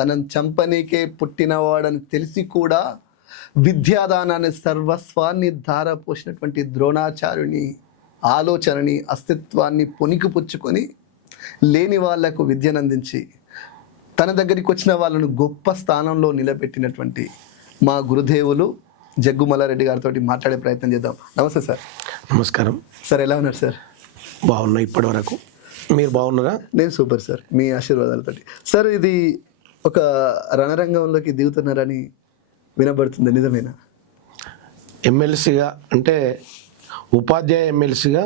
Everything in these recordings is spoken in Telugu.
తనను చంపనీకే పుట్టినవాడని తెలిసి కూడా విద్యాదానాన్ని సర్వస్వాన్ని ధారపోసినటువంటి ద్రోణాచార్యుని ఆలోచనని అస్తిత్వాన్ని పుణికిపుచ్చుకొని లేని వాళ్ళకు విద్యనందించి తన దగ్గరికి వచ్చిన వాళ్ళను గొప్ప స్థానంలో నిలబెట్టినటువంటి మా గురుదేవులు జగ్గు మల్లారెడ్డి గారితో మాట్లాడే ప్రయత్నం చేద్దాం. నమస్తే సార్. నమస్కారం. సార్ ఎలా ఉన్నారు సార్? బాగున్నా ఇప్పటి వరకు. మీరు బాగున్నారా? నేను సూపర్ సార్. మీ ఆశీర్వాదాలతోటి. సార్ ఇది ఒక రణరంగంలోకి దిగుతున్నారని వినబడుతుంది నిజమేనా? ఎమ్మెల్సీగా అంటే ఉపాధ్యాయ ఎమ్మెల్సీగా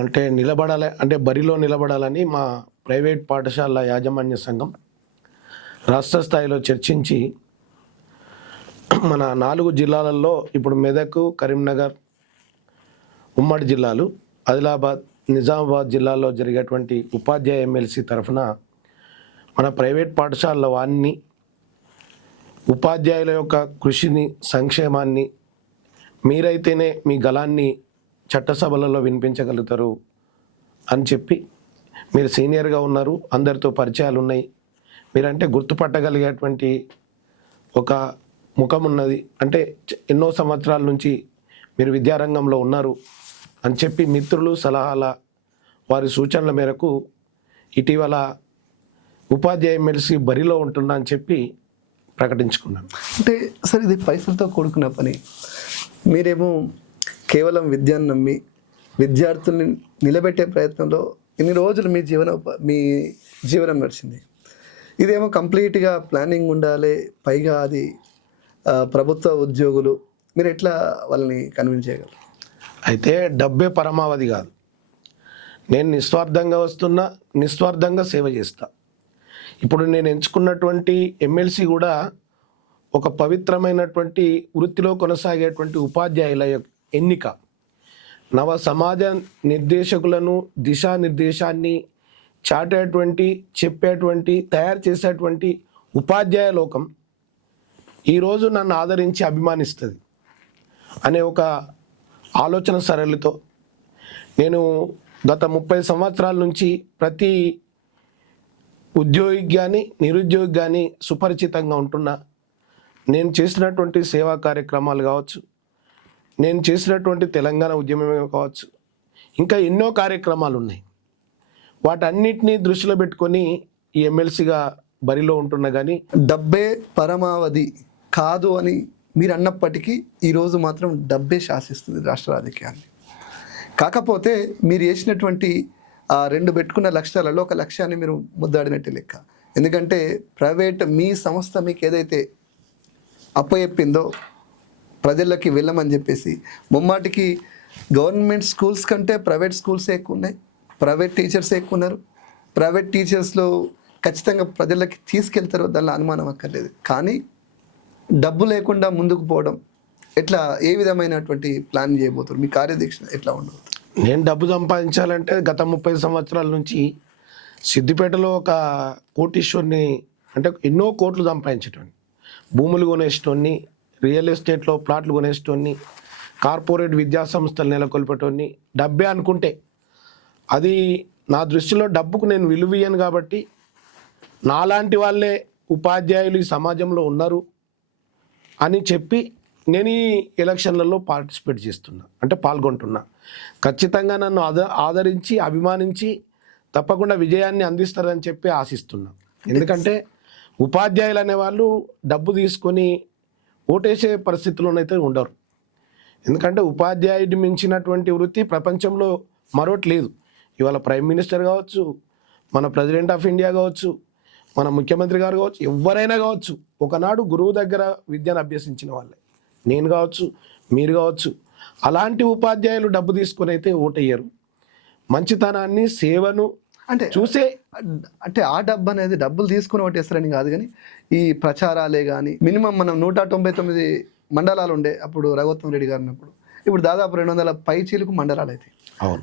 అంటే నిలబడాలి అంటే బరిలో నిలబడాలని మా ప్రైవేట్ పాఠశాల యాజమాన్య సంఘం రాష్ట్ర స్థాయిలో చర్చించి మన నాలుగు జిల్లాలలో ఇప్పుడు మెదక్ కరీంనగర్ ఉమ్మడి జిల్లాలు ఆదిలాబాద్ నిజామాబాద్ జిల్లాలో జరిగేటువంటి ఉపాధ్యాయ ఎమ్మెల్సీ తరఫున మన ప్రైవేట్ పాఠశాలల వారిని ఉపాధ్యాయుల యొక్క కృషిని సంక్షేమాన్ని మీరైతేనే మీ గలాన్ని చట్టసభలలో వినిపించగలుగుతారు అని చెప్పి మీరు సీనియర్గా ఉన్నారు అందరితో పరిచయాలు ఉన్నాయి మీరంటే గుర్తుపట్టగలిగేటువంటి ఒక ముఖం ఉన్నది అంటే ఎన్నో సంవత్సరాల నుంచి మీరు విద్యారంగంలో ఉన్నారు అని చెప్పి మిత్రులు సలహాల వారి సూచనల మేరకు ఇటీవల ఉపాధ్యాయ ఎమ్మెల్సీ బరిలో ఉంటున్నా అని చెప్పి ప్రకటించుకున్నాను. అంటే సార్ ఇది పైసలతో కూడుకున్న పని. మీరేమో కేవలం విద్యను నమ్మి విద్యార్థుల్ని నిలబెట్టే ప్రయత్నంలో ఇన్ని రోజులు మీ జీవన మీ జీవనం నడిచింది. ఇదేమో కంప్లీట్గా ప్లానింగ్ ఉండాలి పైగా అది ప్రభుత్వ ఉద్యోగులు. మీరు ఎట్లా వాళ్ళని కన్విన్స్ చేయగలరు? అయితే డబ్బే పరమావధి కాదు. నేను నిస్వార్థంగా వస్తున్నా నిస్వార్థంగా సేవ చేస్తా. ఇప్పుడు నేను ఎంచుకున్నటువంటి ఎమ్మెల్సీ కూడా ఒక పవిత్రమైనటువంటి వృత్తిలో కొనసాగేటువంటి ఉపాధ్యాయుల ఎన్నిక. నవ సమాజ నిర్దేశకులను దిశానిర్దేశాన్ని చాటేటువంటి చెప్పేటువంటి తయారు చేసేటువంటి ఉపాధ్యాయ లోకం ఈరోజు నన్ను ఆదరించి అభిమానిస్తుంది అనే ఒక ఆలోచన సరళితో నేను గత ముప్పై సంవత్సరాల నుంచి ప్రతి ఉద్యోగికి కానీ నిరుద్యోగి కానీ సుపరిచితంగా ఉంటున్నా. నేను చేసినటువంటి సేవా కార్యక్రమాలు కావచ్చు నేను చేసినటువంటి తెలంగాణ ఉద్యమమే కావచ్చు ఇంకా ఎన్నో కార్యక్రమాలు ఉన్నాయి. వాటన్నిటినీ దృష్టిలో పెట్టుకొని ఈ ఎమ్మెల్సీగా బరిలో ఉంటున్నా కానీ డబ్బే పరమావధి కాదు అని మీరు అన్నప్పటికీ ఈరోజు మాత్రం డబ్బే శాసిస్తుంది రాష్ట్ర రాజకీయాన్ని. కాకపోతే మీరు చేసినటువంటి ఆ రెండు పెట్టుకున్న లక్ష్యాలలో ఒక లక్ష్యాన్ని మీరు ముద్దాడినట్టు లెక్క. ఎందుకంటే ప్రైవేట్ మీ సంస్థ మీకు ఏదైతే అప్పచెప్పిందో ప్రజలకి వెళ్ళమని చెప్పేసి ముమ్మాటికి గవర్నమెంట్ స్కూల్స్ కంటే ప్రైవేట్ స్కూల్స్ ఎక్కువ ఉన్నాయి? ప్రైవేట్ టీచర్స్ ఎక్కువ ఉన్నారు? ప్రైవేట్ టీచర్స్లో ఖచ్చితంగా ప్రజలకి తీసుకెళ్తారో దానిలో అనుమానం అక్కర్లేదు. కానీ డబ్బు లేకుండా ముందుకు పోవడం ఎట్లా ఏ విధమైనటువంటి ప్లాన్ చేయబోతారు మీ కార్యదీక్ష ఎట్లా ఉండబోతుంది? నేను డబ్బు సంపాదించాలంటే గత ముప్పై సంవత్సరాల నుంచి సిద్దిపేటలో ఒక కోటీశ్వరిని అంటే ఎన్నో కోట్లు సంపాదించేటోని భూములు కొనేసేటోని రియల్ ఎస్టేట్లో ప్లాట్లు కొనేసేటోని కార్పొరేట్ విద్యా సంస్థలు నెలకొల్పేటోని డబ్బే అనుకుంటే. అది నా దృష్టిలో డబ్బుకు నేను విలువయ్యాను కాబట్టి నాలాంటి వాళ్ళే ఉపాధ్యాయులు ఈ సమాజంలో ఉన్నారు అని చెప్పి నేను ఈ ఎలక్షన్లలో పార్టిసిపేట్ చేస్తున్నా అంటే పాల్గొంటున్నా. ఖచ్చితంగా నన్ను ఆద ఆదరించి అభిమానించి తప్పకుండా విజయాన్ని అందిస్తారని చెప్పి ఆశిస్తున్నా. ఎందుకంటే ఉపాధ్యాయులు అనేవాళ్ళు డబ్బు తీసుకొని ఓటేసే పరిస్థితుల్లోనైతే ఉండరు. ఎందుకంటే ఉపాధ్యాయుడి మించినటువంటి వృత్తి ప్రపంచంలో మరొకటి లేదు. ఇవాళ ప్రైమ్ మినిస్టర్ కావచ్చు మన ప్రెసిడెంట్ ఆఫ్ ఇండియా కావచ్చు మన ముఖ్యమంత్రి గారు కావచ్చు ఎవరైనా కావచ్చు ఒకనాడు గురువు దగ్గర విద్యను అభ్యసించిన వాళ్ళే. నేను కావచ్చు మీరు కావచ్చు అలాంటి ఉపాధ్యాయులు డబ్బు తీసుకొని అయితే ఓటయ్యారు మంచితనాన్ని సేవను అంటే చూసే అంటే ఆ డబ్బు అనేది డబ్బులు తీసుకుని ఓటేస్తారని కాదు కానీ ఈ ప్రచారాలే కానీ మినిమం మనం నూట తొంభై తొమ్మిది మండలాలు ఉండే అప్పుడు రఘుత్వం రెడ్డి గారు ఉన్నప్పుడు ఇప్పుడు దాదాపు రెండు వందల పై చీలకు మండలాలు అయితే.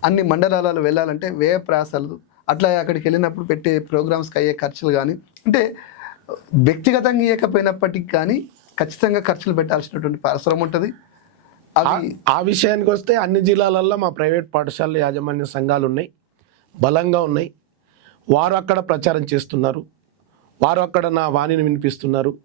అన్ని మండలాలు వెళ్ళాలంటే వ్యయ ప్రయాసాలు అట్లా అక్కడికి వెళ్ళినప్పుడు పెట్టే ప్రోగ్రామ్స్కి అయ్యే ఖర్చులు కానీ అంటే వ్యక్తిగతంగా ఇవ్వకపోయినప్పటికీ కానీ ఖచ్చితంగా ఖర్చులు పెట్టాల్సినటువంటి అవసరం ఉంటుంది. ఆ విషయానికి వస్తే అన్ని జిల్లాలలో మా ప్రైవేట్ పాఠశాల యాజమాన్య సంఘాలు ఉన్నాయి. బలంగా ఉన్నాయి. వారు అక్కడ ప్రచారం చేస్తున్నారు. వారు అక్కడ నా వాణిని వినిపిస్తున్నారు.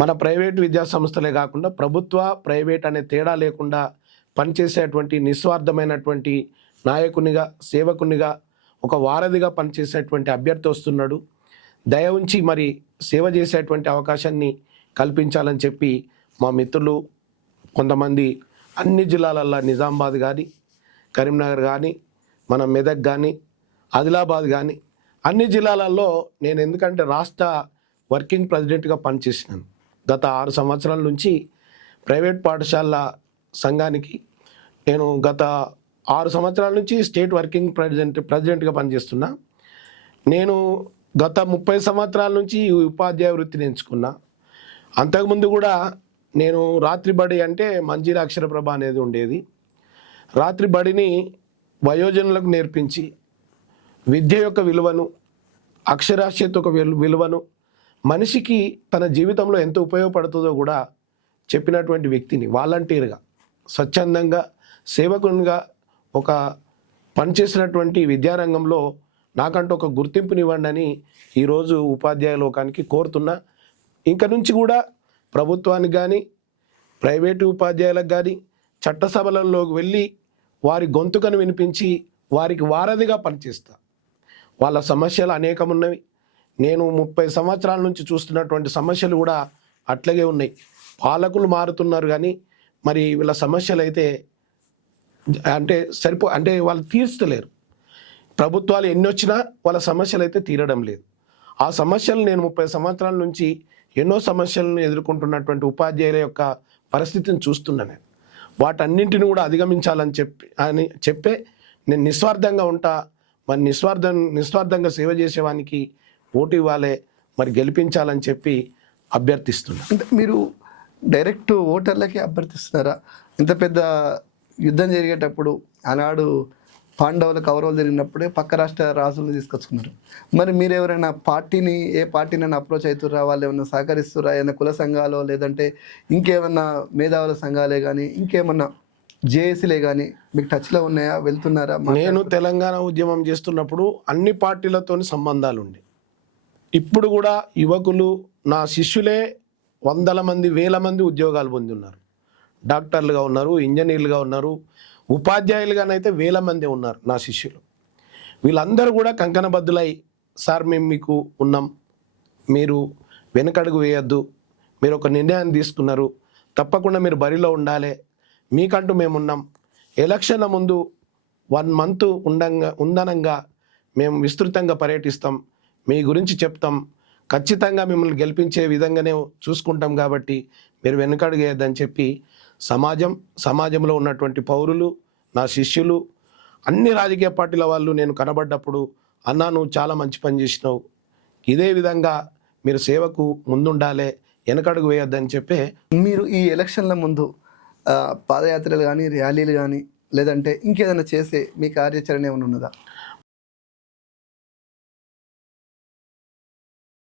మన ప్రైవేట్ విద్యా సంస్థలే కాకుండా ప్రభుత్వ ప్రైవేట్ అనే తేడా లేకుండా పనిచేసేటువంటి నిస్వార్థమైనటువంటి నాయకునిగా సేవకునిగా ఒక వారధిగా పనిచేసేటువంటి అభ్యర్థి వస్తున్నాడు. దయ ఉంచి మరి సేవ చేసేటువంటి అవకాశాన్ని కల్పించాలని చెప్పి మా మిత్రులు కొంతమంది అన్ని జిల్లాలల్లో నిజామాబాద్ కానీ కరీంనగర్ కానీ మన మెదక్ కానీ ఆదిలాబాద్ కానీ అన్ని జిల్లాలలో నేను ఎందుకంటే రాష్ట్ర వర్కింగ్ ప్రెసిడెంట్గా పనిచేసినాను. గత ఆరు సంవత్సరాల నుంచి ప్రైవేట్ పాఠశాల సంఘానికి నేను గత ఆరు సంవత్సరాల నుంచి స్టేట్ వర్కింగ్ ప్రెసిడెంట్ ప్రెసిడెంట్గా పనిచేస్తున్నా. నేను గత ముప్పై సంవత్సరాల నుంచి ఈ ఉపాధ్యాయ వృత్తిని ఎంచుకున్నా. అంతకుముందు కూడా నేను రాత్రి బడి అంటే మంజీర అక్షరప్రభ అనేది ఉండేది. రాత్రి బడిని వయోజనులకు నేర్పించి విద్య యొక్క విలువను అక్షరాస్యత యొక్క విలు- విలువను మనిషికి తన జీవితంలో ఎంత ఉపయోగపడుతుందో కూడా చెప్పినటువంటి వ్యక్తిని వాలంటీర్గా స్వచ్ఛందంగా సేవకునిగా ఒక పనిచేసినటువంటి విద్యారంగంలో నాకంటూ ఒక గుర్తింపునివ్వండి అని ఈరోజు ఉపాధ్యాయ లోకానికి కోరుతున్నా. ఇంక నుంచి కూడా ప్రభుత్వానికి కానీ ప్రైవేటు ఉపాధ్యాయులకు కానీ చట్టసభలలోకి వెళ్ళి వారి గొంతుకను వినిపించి వారికి వారధిగా పనిచేస్తా. వాళ్ళ సమస్యలు అనేకం ఉన్నవి నేను ముప్పై సంవత్సరాల నుంచి చూస్తున్నటువంటి సమస్యలు కూడా అట్లాగే ఉన్నాయి. పాలకులు మారుతున్నారు కానీ మరి వీళ్ళ సమస్యలు అయితే అంటే సరిపో అంటే వాళ్ళు తీర్చలేరు. ప్రభుత్వాలు ఎన్ని వచ్చినా వాళ్ళ సమస్యలు అయితే తీరడం లేదు. ఆ సమస్యలు నేను ముప్పై సంవత్సరాల నుంచి ఎన్నో సమస్యలను ఎదుర్కొంటున్నటువంటి ఉపాధ్యాయుల యొక్క పరిస్థితిని చూస్తున్నా నేను. వాటన్నింటిని కూడా అధిగమించాలని చెప్పి అని చెప్పే నేను నిస్వార్థంగా ఉంటా మరి నిస్వార్థం నిస్వార్థంగా సేవ చేసేవానికి ఓటు ఇవ్వాలి మరి గెలిపించాలని చెప్పి అభ్యర్థిస్తున్నా. అంటే మీరు డైరెక్ట్ ఓటర్లకి అభ్యర్థిస్తున్నారా? ఇంత పెద్ద యుద్ధం జరిగేటప్పుడు ఆనాడు పాండవులు కౌరవులు జరిగినప్పుడే పక్క రాష్ట్ర రాజులను తీసుకొచ్చుకున్నారు. మరి మీరు ఎవరైనా పార్టీని ఏ పార్టీని అప్రోచ్ అవుతుర్రా? వాళ్ళు ఏమైనా సహకరిస్తురా ఏమైనా కుల సంఘాలు లేదంటే ఇంకేమన్నా మేధావుల సంఘాలే కానీ ఇంకేమన్నా జేఏసీలే కానీ మీకు టచ్లో ఉన్నాయా? వెళ్తున్నారా? నేను తెలంగాణ ఉద్యమం చేస్తున్నప్పుడు అన్ని పార్టీలతో సంబంధాలు ఉండే. ఇప్పుడు కూడా యువకులు నా శిష్యులే వందల మంది వేల మంది ఉద్యోగాలు పొంది ఉన్నారు డాక్టర్లుగా ఉన్నారు ఇంజనీర్లుగా ఉన్నారు. ఉపాధ్యాయులుగానైతే వేల మంది ఉన్నారు నా శిష్యులు. వీళ్ళందరూ కూడా కంకణబద్దులై సార్ మేము మీకు ఉన్నాం. మీరు వెనకడుగు వేయొద్దు. మీరు ఒక నిర్ణయాన్ని తీసుకున్నారు. తప్పకుండా మీరు బరిలో ఉండాలి. మీకంటూ మేము ఉన్నాం ఎలక్షన్ల ముందు వన్ మంత్ ఉండంగా ఉందనంగా మేము విస్తృతంగా పర్యటిస్తాం. మీ గురించి చెప్తాం. ఖచ్చితంగా మిమ్మల్ని గెలిపించే విధంగానే చూసుకుంటాం కాబట్టి మీరు వెనకడుగేయద్దని చెప్పి సమాజం సమాజంలో ఉన్నటువంటి పౌరులు నా శిష్యులు అన్ని రాజకీయ పార్టీల వాళ్ళు నేను కనబడ్డప్పుడు అన్నా నువ్వు చాలా మంచి పని చేసినావు. ఇదే విధంగా మీరు సేవకు ముందుండాలి వెనకడుగు వేయొద్దని చెప్పే మీరు ఈ ఎలక్షన్ల ముందు పాదయాత్రలు కానీ ర్యాలీలు కానీ లేదంటే ఇంకేదైనా చేసే మీ కార్యాచరణ ఏమైనా ఉన్నదా?